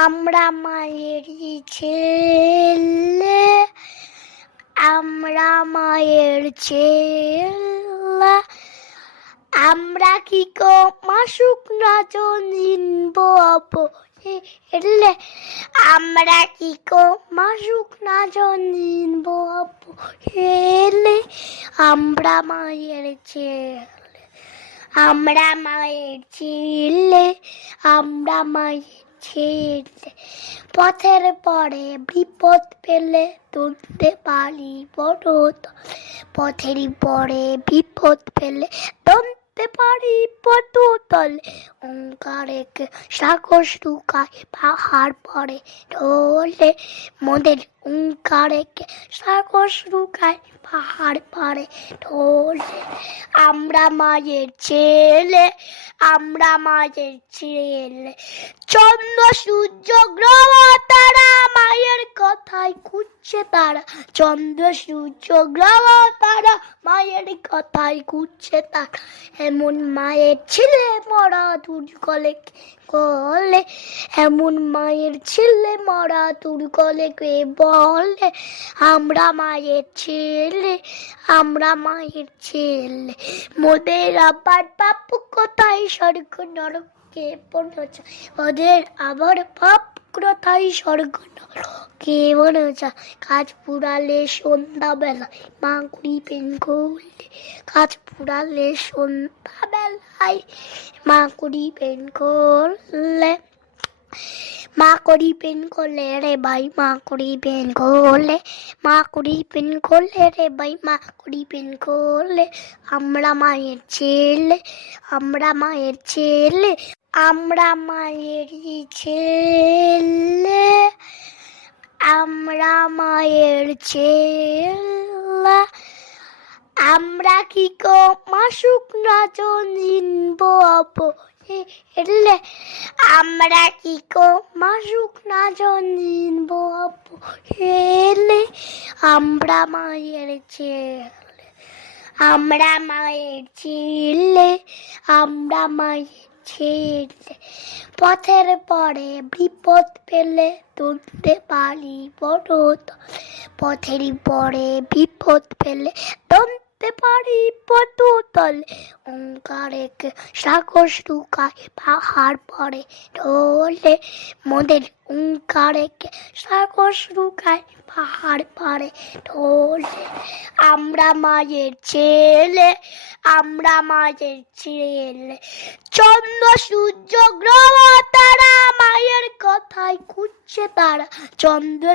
আমরা মায়েরই ছেলে, আমরা মায়ের ছেলে। আমরা কি কো মাসুক না চিনবো এলে আমরা কি মাসুক না চিনবো এলে আমরা মায়ের ছেলে, আমরা মায়ের ছেলে, আমরা মায়ের ছেলে পথের পরে বিপদ পেলে তুলতে পারি বড় পথেরই পথের পরে বিপদ পেলে পত তলে ওঙ্কারে সাগর শুকায়, পাহাড় পরে ঢোলে, মোদের ওঙ্কারে সাগর শুকায়, পাহাড় পরে ঢোলে। আমরা মায়ের ছেলে, আমরা মায়ের ছেলে। চন্দ্র, সূর্য, গ্রহ, তারা মায়ের কথায় খুঁজছে তারা। চন্দ্র, সূর্য, গ্রহ, তারা মায়ের কথায় খুঁজছে তারা। এমন মায়ের ছেলে মরা তুর কলে কলে এমন মায়ের ছেলে মরা তুর কলে কে বলে? আমরা মায়ের ছেলে, আমরা মায়ের ছেলে। মোদের আবার বাপু কোথায়? স্বর্গ নরকে পড়ছে ওদের আবার বাপ কোথায় স্বর্গ নরকে পড়েছে কাজ পুরালে সন্ধ্যাবেলায় মা কুড়ি পেন করলে কাজ পুরালে সন্ধ্যাবেলায়। মা কুড়ি পেন করলে মা করি পেন করলে রে ভাই, মা করি পেন করলে মা করি পেন করলে রে ভাই, মা করি পেন করলে আমরা মায়ের ছেলে, আমরা মায়ের ছেলে, আমরা মায়েরই ছেলে। মায়ের ছেলে। আমরা কি কো মাসুক না চিনবো আপো এলে আমরা কি কো মাসুক না চিনবো আপো এলে আমরা মায়ের ছেলে। আমরা মায়ের ছেলে। আমরা মায়ের ছেলে পথের পরে বিপদ পেলে তুলতে পারি বড় তল। পথের পরে বিপদ পেলে তুলতে পারি পত তলে ওঙ্কারে সাগর শুকায়, পাহাড় পরে ঢোলে। মোদের ওঙ্কারে সাগর শুকায়, পাহাড় পরে ঢোলে। আমরা মায়ের ছেলে, আমরা মায়ের ছেলে। চন্দ্র, সূর্য, গ্রহ, তারা মায়ের কথায় খুঁজছে তারা। চন্দ্র